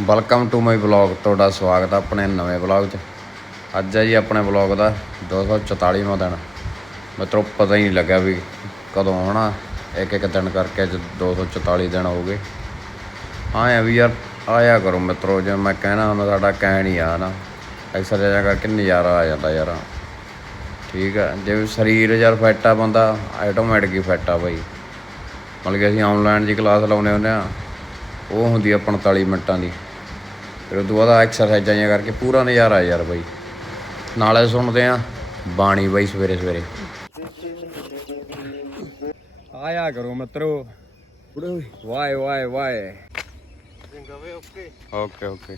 Welcome to my vlog ਤੁਹਾਡਾ ਸਵਾਗਤ ਹੈ ਆਪਣੇ ਨਵੇਂ ਵਲੌਗ 'ਚ। ਅੱਜ ਹੈ ਜੀ ਆਪਣੇ ਵਲੌਗ ਦਾ 244ਵਾਂ ਦਿਨ। ਮਿੱਤਰੋ, ਪਤਾ ਹੀ ਨਹੀਂ ਲੱਗਾ ਵੀ ਕਦੋਂ ਆਉਣਾ। ਇੱਕ ਇੱਕ ਦਿਨ ਕਰਕੇ ਅੱਜ 244 ਦਿਨ ਹੋ ਗਏ। ਹਾਂ ਆ ਵੀ ਯਾਰ, ਆਇਆ ਕਰੋ ਮਿੱਤਰੋ। ਜੇ ਮੈਂ ਕਹਿਣਾ ਹੁੰਦਾ, ਸਾਡਾ ਕਹਿਣ ਹੀ ਆ ਨਾ। ਐਕਸਰਸਾਈਜ਼ ਕਰਕੇ ਨਜ਼ਾਰਾ ਆ ਜਾਂਦਾ ਯਾਰ। ਠੀਕ ਹੈ ਜੇ ਸਰੀਰ ਯਾਰ ਫਿੱਟ ਆ ਬੰਦਾ ਆਟੋਮੈਟਿਕ ਹੀ ਫਿੱਟ ਆ ਬਾਈ। ਮਤਲਬ ਕਿ ਅਸੀਂ ਆਨਲਾਈਨ ਜੀ ਕਲਾਸ ਲਾਉਨੇ ਹੁੰਦੇ ਆ, ਉਹ ਹੁੰਦੀ ਆ 45 ਮਿੰਟਾਂ ਦੀ। ਫਿਰ ਉਦੋਂ ਬਾਅਦ ਐਕਸਰਸਾਈਜ਼ਾਂ ਜਿਹੀਆਂ ਕਰਕੇ ਪੂਰਾ ਨਜ਼ਾਰਾ ਯਾਰ ਬਾਈ। ਨਾਲੇ ਸੁਣਦੇ ਆ ਬਾਣੀ ਬਾਈ ਸਵੇਰੇ ਸਵੇਰੇ। ਆਇਆ ਕਰੋ ਮਿੱਤਰੋ। ਵਾਏ ਵਾਏ ਵਾਏ। Okay okay.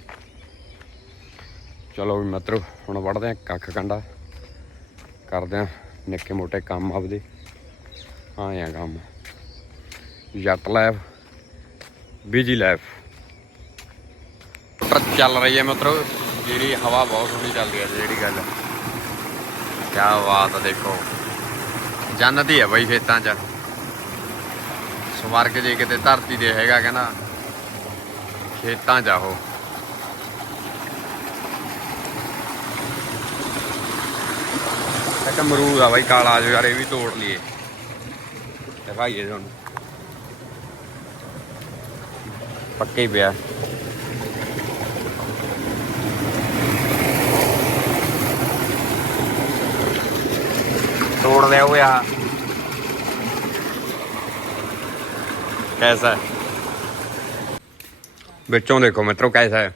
ਚਲੋ ਵੀ ਮਿੱਤਰੋ, ਹੁਣ ਵੜਦੇ ਆ ਕੱਖ ਕੰਡਾ। ਕਰਦੇ ਆ ਨਿੱਕੇ ਮੋਟੇ ਕੰਮ ਆਪਦੇ। ਆਏ ਆ ਕੰਮ। ਜੱਟ ਲਾਈਫ ਬਿਜ਼ੀ ਲਾਈਫ ਚੱਲ ਰਹੀ ਹੈ ਮਿੱਤਰੋ। ਜਿਹੜੀ ਹਵਾ ਬਹੁਤ ਸੋਹਣੀ ਚੱਲਦੀ ਹੈ, ਜਿਹੜੀ ਗੱਲ ਕੀ ਬਾਤ ਹੈ ਦੇਖੋ। ਜੰਨਤ ਹੀ ਹੈ ਬਈ ਖੇਤਾਂ 'ਚ। ਸਵਰਗ ਜੇ ਕਿਤੇ ਧਰਤੀ ਦੇ ਹੈਗਾ ਕਹਿੰਦਾ ਖੇਤਾਂ 'ਚ ਆਹੋ ਉਹ। ਇੱਕ ਅਮਰੂਦ ਆ ਬਾਈ, ਕਾਲਾ ਆ ਜਾਓ ਯਾਰ ਇਹ ਵੀ ਤੋੜ ਲਈਏ। ਦਿਖਾਈਏ ਤੁਹਾਨੂੰ। ਪੱਕੇ ਹੀ ਪਿਆ। ਤੋੜ ਲਿਆ ਹੋਇਆ ਕੈਸਾ ਹੈ ਵਿੱਚੋਂ ਦੇਖੋ ਮਿੱਤਰੋ ਕੈਸਾ ਹੈ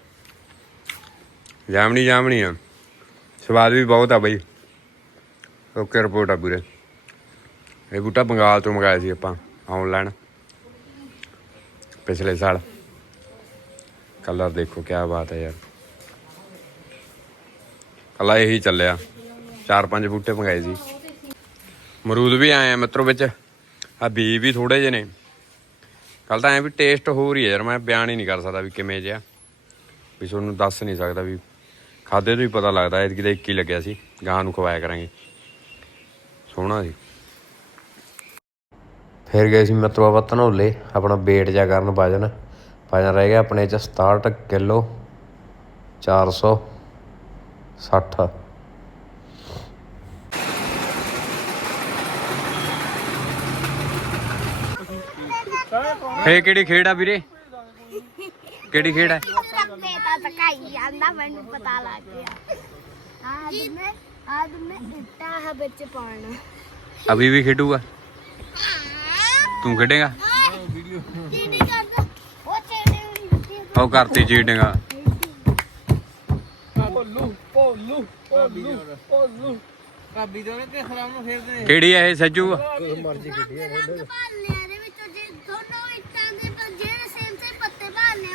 ਜਾਮਣੀ ਜਾਮਣੀ ਆ ਸਵਾਦ ਵੀ ਬਹੁਤ ਆ ਬਈ ਓਕੇ ਰਿਪੋਰਟ ਆ ਪੂਰੇ ਇਹ ਬੂਟਾ ਬੰਗਾਲ ਤੋਂ ਮੰਗਾਇਆ ਸੀ ਆਪਾਂ ਆਨਲਾਈਨ ਪਿਛਲੇ ਸਾਲ ਕਲਰ ਦੇਖੋ ਕੀ ਬਾਤ ਹੈ ਯਾਰ ਕੱਲਾ ਇਹੀ ਚੱਲਿਆ ਚਾਰ ਪੰਜ ਬੂਟੇ ਮੰਗਾਏ ਸੀ ਮਰੂਦ ਵੀ ਆਏ ਆ ਮਿੱਤਰੋ ਵਿੱਚ। ਆ ਬੀ ਵੀ ਥੋੜੇ ਜਿਹੇ ਨੇ। ਕੱਲ ਤਾਂ ਐ ਵੀ ਟੇਸਟ ਹੋ ਰਹੀ ਹੈ ਯਾਰ, ਮੈਂ ਬਿਆਨ ਹੀ ਨਹੀਂ ਕਰ ਸਕਦਾ ਵੀ ਕਿਵੇਂ ਜਿਹਾ। ਵੀ ਤੁਹਾਨੂੰ ਦੱਸ ਨਹੀਂ ਸਕਦਾ ਵੀ ਖਾਦੇ ਤੋਂ ਹੀ ਪਤਾ ਲੱਗਦਾ, ਐਤਕੀ ਕਿਤੇ ਇੱਕ ਹੀ ਲੱਗਿਆ ਸੀ, ਗਾਂ ਨੂੰ ਖਵਾਇਆ ਕਰਾਂਗੇ। ਸੋਹਣਾ ਸੀ। ਫਿਰ ਗਏ ਸੀ ਮਿੱਤਰੋ ਆਪਾਂ ਧਨੋਲੇ, ਆਪਣਾ weight ਜਾ ਕਰਨ ਵਜਨ। ਵਜਨ ਰਹਿ ਗਿਆ ਆਪਣੇ ਚ 67 ਕਿਲੋ 460 ਫੇ ਕਿਹੜੀ ਖੇਡ ਆ ਵੀਰੇ? ਕਿਹੜੀ ਖੇਡ ਹੈ ਧੱਕੇ ਤਾਂ ਧਕਾਈ ਜਾਂਦਾ ਮੈਨੂੰ ਪਤਾ ਲੱਗ ਗਿਆ। ਆਦ ਮੈਂ ਆਦ ਮੈਂ ਇੱਟਾ ਹੈ ਵਿੱਚ ਪਾਣਾ ਅਭੀ ਵੀ ਖੇਡੂਗਾ? ਤੂੰ ਖੇਡੇਗਾ? ਉਹ ਕਰਤੀ ਚੀਟਿੰਗਾ। ਕਾਬੀ ਦੇ ਕੇ ਖਰਾਮ ਨੂੰ ਫੇਰਦੇ ਨੇ। ਕਿਹੜੀ ਹੈ ਇਹ ਸੱਜੂ? ਮਰਜ਼ੀ ਕਿੱਡੀ ਹੈ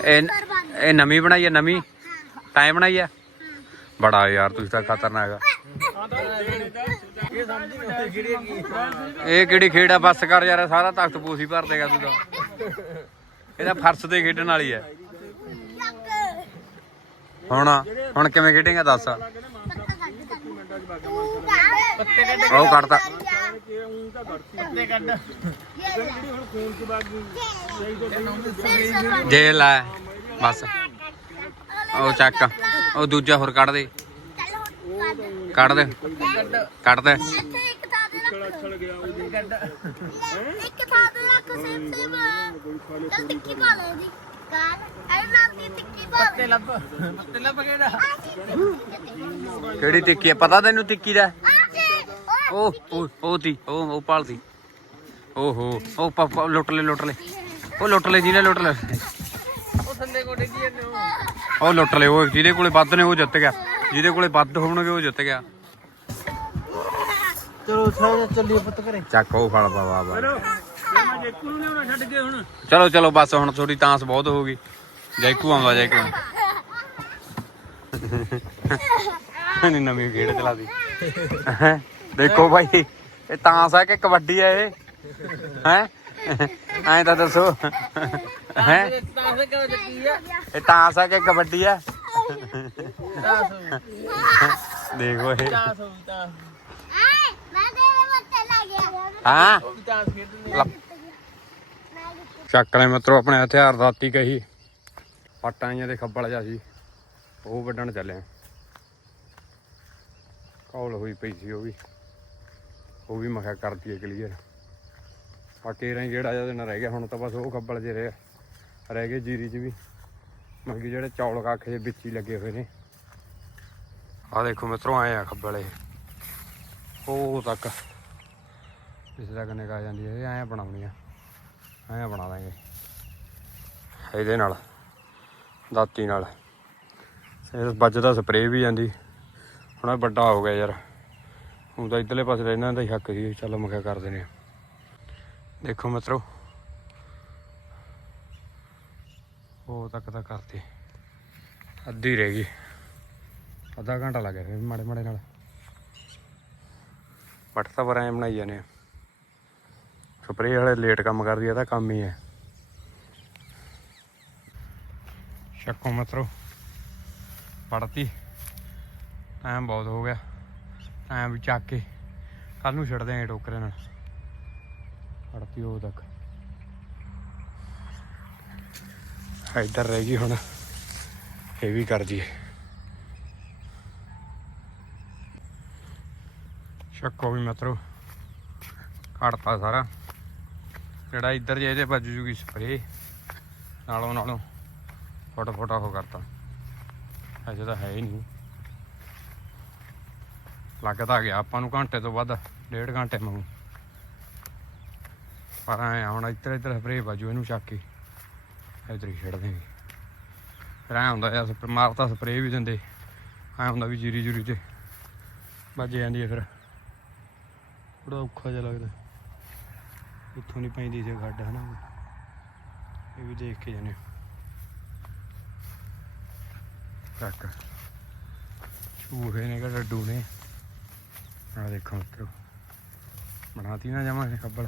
ਇਹ ਉਹ ਇਹ ਨਵੀਂ ਬਣਾਈ ਹੈ ਨਵੀਂ? ਟਾਈਮ ਬਣਾਈ ਹੈ ਬੜਾ ਯਾਰ ਤੁਸੀਂ ਤਾਂ ਖਤਰਨਾਕ ਆ। ਇਹ ਕਿਹੜੀ ਖੇਡ ਆ? ਬੱਸ ਕਰ ਯਾਰ ਸਾਰਾ ਤਖਤ ਪੂਸੀ ਭਰ ਦੇਗਾ ਤੂੰ ਤਾਂ। ਇਹਦਾ ਫਰਸ਼ ਤੇ ਖੇਡਣ ਵਾਲੀ ਹੈ ਹੁਣ ਹੁਣ ਕਿਵੇਂ ਖੇਡੇਗਾ ਦੱਸ। ਤੂੰ। ਕਰ ਉਹ ਕੱਢ ਜੇਲ ਹੈ ਬਸ। ਉਹ ਚੱਕ। ਉਹ ਦੂਜਾ ਹੋਰ ਕੱਢ ਦੇ। ਕੱਢ। ਦੇ। ਕੱਢ। ਦੇ। ਇੱਥੇ ਇੱਕ ਥਾਂ ਤੇ ਰੱਖ। ਇੱਕ ਥਾਂ ਤੇ ਰੱਖ ਸੇਮ ਸੇਮ। ਚੱਲ ਟਿੱਕੀ ਪਾ ਲੈ ਜੀ। ਕਾਰ ਐ ਨਾਮ ਦੀ ਟਿੱਕੀ ਪਾ ਲੈ ਪੱਤੇ ਲੱਭ। ਪੱਤੇ ਲੱਭ ਕਿਹੜਾ? ਕਿਹੜੀ ਟਿੱਕੀ ਹੈ ਪਤਾ ਤੈਨੂੰ ਟਿੱਕੀ ਦਾ? ਜੇ ਉਹ ਉਹ ਉਹ ਤੀ ਉਹ ਉਹ ਪਾਲਤੀ ਓਹੋ ਉਹ ਲੁੱਟ ਲੈ ਲੁੱਟ ਲੈ। ਉਹ ਲੁੱਟ ਲੈ ਜਿਹਨੇ ਲੁੱਟ ਲੈ। ਉਹ ਥੱਲੇ ਕੋਡੇ ਦੀ ਇਹਨੇ ਉਹ। ਉਹ ਲੁੱਟ ਲੈ ਉਹ ਜਿਹਦੇ ਕੋਲੇ ਵੱਧ ਨੇ ਉਹ ਜਿੱਤ ਗਿਆ। ਜਿਹਦੇ ਕੋਲੇ ਵੱਧ ਹੋਣਗੇ ਉਹ ਜਿੱਤ ਗਿਆ। ਚਲੋ ਸਾਰੇ ਚੱਲੀਏ ਪੁੱਤ ਘਰੇ। ਚੱਕ ਉਹ ਫਲ ਬਾਬਾ ਬਾ ਮੈਂ ਜੇਕੂ ਨੂੰ ਲਿਆਉਣਾ ਛੱਡ ਕੇ ਹੁਣ। ਚਲੋ ਚਲੋ ਬਸ ਹੁਣ ਥੋੜੀ ਤਾਂਸ ਬਹੁਤ ਹੋ ਗਈ। ਜੈਕੂ ਆਉਂਦਾ ਜੈਕੂ ਨਹੀਂ ਨਵੀਂ ਖੇਡ ਚਲਾਦੀ ਦੇਖੋ ਭਾਈ, ਇਹ ਤਾਂ ਹੈ ਕਿ ਕਬੱਡੀ ਆ ਇਹ। ਹੈ? ਐਂ ਤਾਂ ਦੱਸੋ। ਹੈ? ਤਾਂ ਸੇ ਕਿਉਂ ਚੱਕੀ ਆ ਇਹ ਤਾਂਸ ਹੈ ਕਿ ਕਬੱਡੀ ਹੈ ਦੇਖੋ ਇਹ। ਹਾਂ? ਚੱਕ ਲੈ ਮਿੱਤਰੋ, ਆਪਣੇ ਹਥਿਆਰ ਦਾਤੀ ਕਹੀ। ਪੱਟਾਂ ਜਿਹੀਆਂ ਦੇ ਖੱਬਲ ਜਿਹਾ ਸੀ। ਉਹ ਵੱਢਣ ਚੱਲੇ ਕੌਲ ਹੋਈ ਪਈ ਸੀ ਉਹ ਵੀ। ਉਹ ਵੀ ਮੈਂ ਕਿਹਾ ਕਰਦੀ ਹੈ ਕਲੀਅਰ ਬਾਕੀ ਰਾਂ ਜਿਹੜਾ ਜਿਹਾ ਨਾਲ ਰਹਿ ਗਿਆ, ਹੁਣ ਤਾਂ ਬਸ ਉਹ ਖੱਬਲ ਜੇ ਰਹਿ ਰਹਿ ਗਏ ਜੀਰੀ 'ਚ ਵੀ। ਮਤਲਬ ਕਿ ਜਿਹੜੇ ਚੌਲ ਕੱਖ ਦੇ ਵਿੱਚ ਹੀ ਲੱਗੇ ਹੋਏ ਨੇ। ਆਹ ਦੇਖੋ ਮਿੱਤਰੋ, ਆਏ ਆ ਖੱਬਲ ਇਹ। ਉਹ ਤੱਕ ਇਸ ਤੱਕ ਨਿਕਾ ਜਾਂਦੀ ਹੈ, ਇਹ ਐਂ ਬਣਾਉਣੀ ਆ। ਐਂ ਬਣਾ ਦਾਂਗੇ। ਇਹਦੇ ਨਾਲ, ਦਾਤੀ ਨਾਲ। ਇਹ ਵੱਜਦਾ ਸਪਰੇਅ ਵੀ ਜਾਂਦੀ ਹੁਣ ਵੱਡਾ ਹੋ ਗਿਆ ਯਾਰ। ਹੁਣ ਤਾਂ ਇਧਰਲੇ ਪਾਸੇ ਤਾਂ ਇਹਨਾਂ ਦਾ ਹੀ ਹੱਕ ਸੀ, ਚੱਲ ਮੈਂ ਕਿਹਾ ਕਰ ਦਿੰਦੇ ਆ। ਦੇਖੋ ਮਿੱਤਰੋ, ਉਹ ਤੱਕ ਤਾਂ ਕਰਤੀ। ਅੱਧੀ ਰਹਿ ਗਈ। ਅੱਧਾ ਘੰਟਾ ਲੱਗ ਗਿਆ ਫਿਰ ਮਾੜੇ ਮਾੜੇ ਨਾਲ। ਵੱਟ ਤਾਂ ਪਰ ਐਂ ਬਣਾਈ ਜਾਂਦੇ ਆ। ਸਪਰੇਅ ਵਾਲੇ ਲੇਟ ਕੰਮ ਕਰਦੀ ਆ ਤਾਂ ਕੰਮ ਹੀ ਹੈ ਸ਼ੱਕੋ ਮਿੱਤਰੋ। ਪੜਤੀ ਟਾਈਮ ਬਹੁਤ ਹੋ ਗਿਆ। ਟਾਈਮ ਵੀ ਚੱਕ ਕੇ ਕੱਲ ਨੂੰ ਛੱਡ ਦਿਆਂਗੇ ਟੋਕਰੇ ਨਾਲ। ਪੜਤੀ ਉਹ ਤੱਕ। ਇੱਧਰ ਰਹਿ ਗਈ ਹੁਣ। ਇਹ ਵੀ ਕਰ ਦਈਏ। ਸ਼ੱਕੋ ਵੀ ਮਿੱਤਰੋ। ਘੜਤਾ ਸਾਰਾ। ਜਿਹੜਾ ਇੱਧਰ ਜੇ ਇਹਦੇ ਵੱਜ ਜੂਗੀ ਸਪਰੇ ਨਾਲੋਂ ਨਾਲੋਂ ਫੋਟੋ ਫੋਟੋ ਹੋ ਕਰਤਾ। ਅਜੇ ਤਾਂ ਹੈ ਹੀ ਨਹੀਂ। ਲੱਗਦਾ ਗਿਆ। ਆਪਾਂ ਨੂੰ ਘੰਟੇ ਤੋਂ ਵੱਧ, ਡੇਢ ਘੰਟੇ ਮੰਗੂ। ਪਰ ਐ ਹੁਣ ਇੱਧਰ ਇੱਧਰ ਸਪਰੇ ਬਾਜੂ ਇਹਨੂੰ ਚੱਕ ਕੇ ਇੱਧਰ ਹੀ ਛੱਡ ਦੇਂਗੇ ਫਿਰ ਐ ਹੁੰਦਾ ਯਾਰ ਸਪਰੇ ਮਾਰਤਾ ਸਪਰੇ ਵੀ ਦਿੰਦੇ। ਐ ਹੁੰਦਾ ਵੀ ਜੀਰੀ ਜੂਰੀ ਤੇ ਵੱਜ ਜਾਂਦੀ ਹੈ ਫਿਰ। ਬੜਾ ਔਖਾ ਜਿਹਾ ਲੱਗਦਾ। ਇੱਥੋਂ ਨਹੀਂ ਪੈਂਦੀ ਸੀ ਗੱਡ ਹਨਾ? ਇਹ ਵੀ ਦੇਖ ਕੇ ਜਾਨੇ ਕੱਕ ਚੂਹੇ ਨੇ ਕਿ ਡੱਡੂ ਨੇ? ਆ ਦੇਖੋ ਮਿੱਤਰੋ ਬਣਾਤੀ ਨਾ ਜਮਾ ਖੱਬਲ।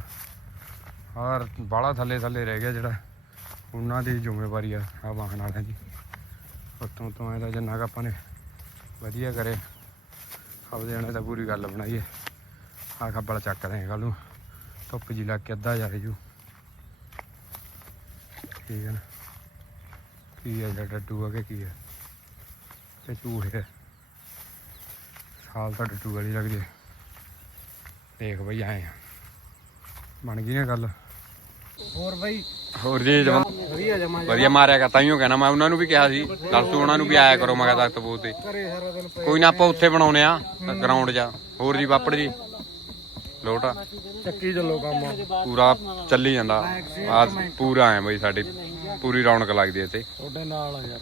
ਔਰ ਬਾਲਾ ਥੱਲੇ ਥੱਲੇ ਰਹਿ ਗਿਆ ਜਿਹੜਾ ਉਹਨਾਂ ਦੀ ਜ਼ਿੰਮੇਵਾਰੀ ਆ ਆ ਵਾਹਨ ਵਾਲਿਆਂ ਦੀ। ਉੱਤੋਂ ਤੋਂ ਇਹਦਾ ਜਿੰਨਾ ਕੁ ਆਪਾਂ ਨੇ ਵਧੀਆ ਕਰੇ, ਆਪਦੇ ਜਾਣੇ ਤਾਂ ਪੂਰੀ ਗੱਲ ਬਣਾਈਏ। ਆ ਖੱਬਲ ਚੱਕਦੇ ਆ ਕੱਲ ਨੂੰ, ਧੁੱਪ ਜੀ ਲੱਗ ਕੇ ਅੱਧਾ ਜਾ ਜੂ। ਠੀਕ ਹੈ ਨਾ? ਕੀ ਹੈ ਜਿਹੜਾ ਡੱਡੂ ਆ ਕੇ ਕੀ ਹੈ ਤੇ ਚੂਹੇ ਹੈ ਸਾਲ ਤਾਂ ਡੱਡੂ ਵਾਲੀ ਲੱਗਦੀ ਹੈ ਦੇਖ ਬਈ ਆਏ ਆ। ਬਣ ਗਈ ਨਾ ਗੱਲ। ਹੋਰ ਬਾਈ। ਹੋਰ ਜੀ ਜਮਾ ਵਧੀਆ ਜਮਾ ਵਧੀਆ ਮਾਰਿਆ ਕਰ ਤਾਈਓ ਕਹਿਣਾ ਮੈਂ ਉਹਨਾਂ ਨੂੰ ਵੀ ਕਿਹਾ ਸੀ ਦੱਸੋ ਉਹਨਾਂ ਨੂੰ ਵੀ ਆਇਆ ਕਰੋ ਮੈਂ ਕਿਹਾ ਤਖਤ ਬੋਲ ਤੇ। ਕੋਈ ਨਾ ਆਪਾਂ ਉੱਥੇ ਬਣਾਉਨੇ ਆ ਗਰਾਊਂਡ 'ਚ ਹੋਰ ਜੀ ਪਾਪੜ ਜੀ। ਲੋਟ ਆ। ਚੱਕੀ ਚੱਲੋ ਕੰਮ। ਪੂਰਾ ਚੱਲੀ ਜਾਂਦਾ। ਆ ਪੂਰਾ ਆਏ ਬਈ ਸਾਡੀ ਪੂਰੀ ਰੌਣਕ ਲੱਗਦੀ ਇੱਥੇ। ਤੁਹਾਡੇ ਨਾਲ ਆ ਯਾਰ।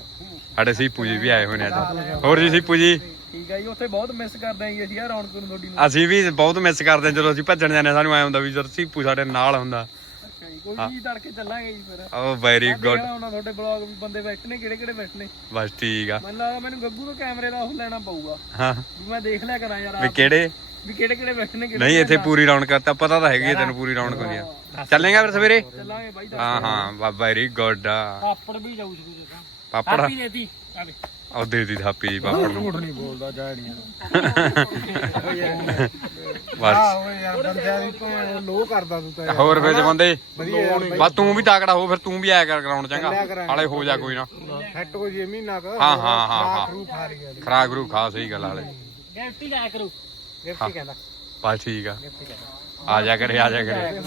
ਸਾਡੇ ਸੀਪੂ ਜੀ ਵੀ ਆਏ ਹੋਏ ਨੇ ਅੱਜ। ਹੋਰ ਜੀ ਸੀਪੂ ਜੀ? ਠੀਕ ਆ ਜੀ ਉੱਥੇ ਬਹੁਤ ਮਿਸ ਕਰਦੇ ਆਂ ਅਸੀਂ ਯਾਰ ਰੌਣਕ ਨੂੰ ਤੁਹਾਡੀ ਨੂੰ। ਅਸੀਂ ਵੀ ਬਹੁਤ ਮਿਸ ਕਰਦੇ ਹਾਂ ਜਦੋਂ ਅਸੀਂ ਭੱਜਣ ਜਾਂਦੇ ਹਾਂ, ਸਾਨੂੰ ਐ ਹੁੰਦਾ ਵੀ ਜਦ ਸੀਪੂ ਸਾਡੇ ਨਾਲ ਹੁੰਦਾ। ਅੱਛਾ ਜੀ ਕੋਈ ਨਹੀਂ ਤੜਕੇ ਚੱਲਾਂਗੇ ਜੀ ਫਿਰ। ਓ ਵੈਰੀ ਗੁੱਡ ਕਿਹੜਾ ਉਹਨਾਂ ਤੁਹਾਡੇ ਬਲੌਗ ਵੀ ਬੰਦੇ ਬੈਠੇ ਨੇ ਕਿਹੜੇ ਕਿਹੜੇ ਬੈਠੇ ਨੇ ਬਸ ਠੀਕ ਆ। ਮੈਨੂੰ ਲੱਗਦਾ ਮੈਨੂੰ ਗੱਗੂ ਤੋਂ ਕੈਮਰੇ ਦਾ ਉਹ ਲੈਣਾ ਪਊਗਾ। ਹਾਂ। ਵੀ ਮੈਂ ਦੇਖ ਲਿਆ ਕਰਾਂ ਯਾਰ ਵੀ ਆਪ। ਕਿਹੜੇ ਵੀ ਕਿਹੜੇ ਕਿਹੜੇ ਬੈਠੇ ਨੇ ਕਿਹੜੇ ਨਹੀਂ ਇੱਥੇ ਪੂਰੀ ਰੌਣਕ ਆ ਤਾਂ ਪਤਾ ਤਾਂ ਹੈਗੀ ਹੈ ਤੈਨੂੰ ਪੂਰੀ ਰੌਣਕ ਹੁੰਦੀ ਆ। ਚੱਲੇਗਾ ਫਿਰ ਸਵੇਰੇ? ਚੱਲਾਂਗੇ ਬਾਈ ਹਾਂ ਹਾਂ ਵੈਰੀ ਗੁੱਡ ਆ। ਪਾਪੜ ਵੀ ਜਾਊ ਜੀ ਪਾਪੜ? ਆਪੀ ਦੇਤੀ। ਆ ਉਹ ਦੇ ਦੀ ਥਾਪੀ ਜੀ ਪਾਪੜ ਨੂੰ। ਝੂਠ ਨਹੀਂ ਬੋਲਦਾ ਜਾੜੀਆਂ ਬਸ। ਓਏ ਯਾਰ ਬੰਦਿਆਂ ਦੀ ਭੈਣ ਲੋ ਕਰਦਾ ਤੂੰ ਤਾਂ ਹੋਰ ਫਿਰ ਬੰਦੇ? ਵਧੀਆ ਯਾਰ ਬਸ ਤੂੰ ਵੀ ਤਾਕੜਾ ਹੋ ਫਿਰ ਤੂੰ ਵੀ ਆਇਆ ਕਰ ਗਰਾਊਂਡ ਚੰਗਾ। ਹਾਲੇ ਹੋ ਜਾ ਕੋਈ ਨਾ। ਸੈੱਟ ਹੋ ਜੇ ਮਹੀਨਾ ਕ। ਹਾਂ ਹਾਂ ਹਾਂ ਹਾਂ। ਰੂ ਖਾ ਲਿਆ ਖਰਾਕ ਰੂ ਖਾ ਸਹੀ ਗੱਲ ਹਾਲੇ। ਗਿਫਟੀ ਲਾਇਆ ਕਰੋ। ਗਿਫਟੀ ਕਹਿੰਦਾ। ਬਸ ਠੀਕ ਆ। ਆ ਜਾ ਕਰੇ ਆ ਜਾ ਕਰੇ।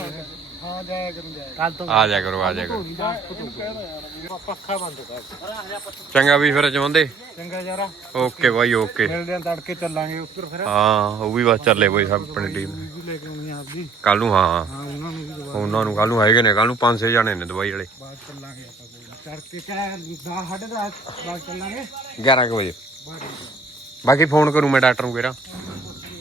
ਹਾਂ ਜਾਇਆ ਕਰੂੰ ਜਾਇਆ ਕੱਲ ਤੋਂ ਆ ਜਾ ਕਰੋ ਆ ਜਾ ਕਰੋ। ਪੱਖਾ ਬੰਦ ਚੰਗਾ ਵੀ ਫਿਰ ਜਮੰਦੇ ਚੰਗਾ ਯਾਰਾ। Okay bye okay. ਮਿਲਦੇ ਆਂ ਤੜਕੇ ਚੱਲਾਂਗੇ ਉੱਧਰ ਫਿਰ। ਹਾਂ ਉਹ ਵੀ ਬਸ ਚੱਲੇ ਬਈ ਸਭ ਆਪਣੀ ਟੀਮ ਵੀ ਲੈ ਕੇ ਆਉਣੀ ਆਪਦੀ। ਕੱਲ ਨੂੰ ਹਾਂ ਹਾਂ। ਉਹਨਾਂ ਨੂੰ ਵੀ ਦਵਾ ਉਹਨਾਂ ਨੂੰ ਕੱਲ ਨੂੰ ਹੈਗੇ ਨੇ ਕੱਲ ਨੂੰ ਪੰਜ ਛੇ ਜਾਣੇ ਨੇ ਦਵਾਈ ਵਾਲੇ। ਬਾਅਦ ਚੱਲਾਂਗੇ ਆਪਾਂ। ਤੜਕੇ ਕਾ ਦਾ ਸਾਡੇ ਦਾ ਬਾਅਦ ਚੱਲਾਂਗੇ। 11 ਕੁ ਵਜੇ। ਬਾਕੀ ਫੋਨ ਕਰੂੰ ਮੈਂ ਡਾਕਟਰ ਨੂੰ ਕਿਹੜਾ।